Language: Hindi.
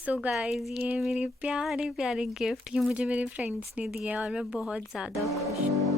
सो गाइस, ये मेरी प्यारी प्यारी गिफ्ट ये मुझे मेरे फ्रेंड्स ने दिया है और मैं बहुत ज़्यादा खुश हूँ।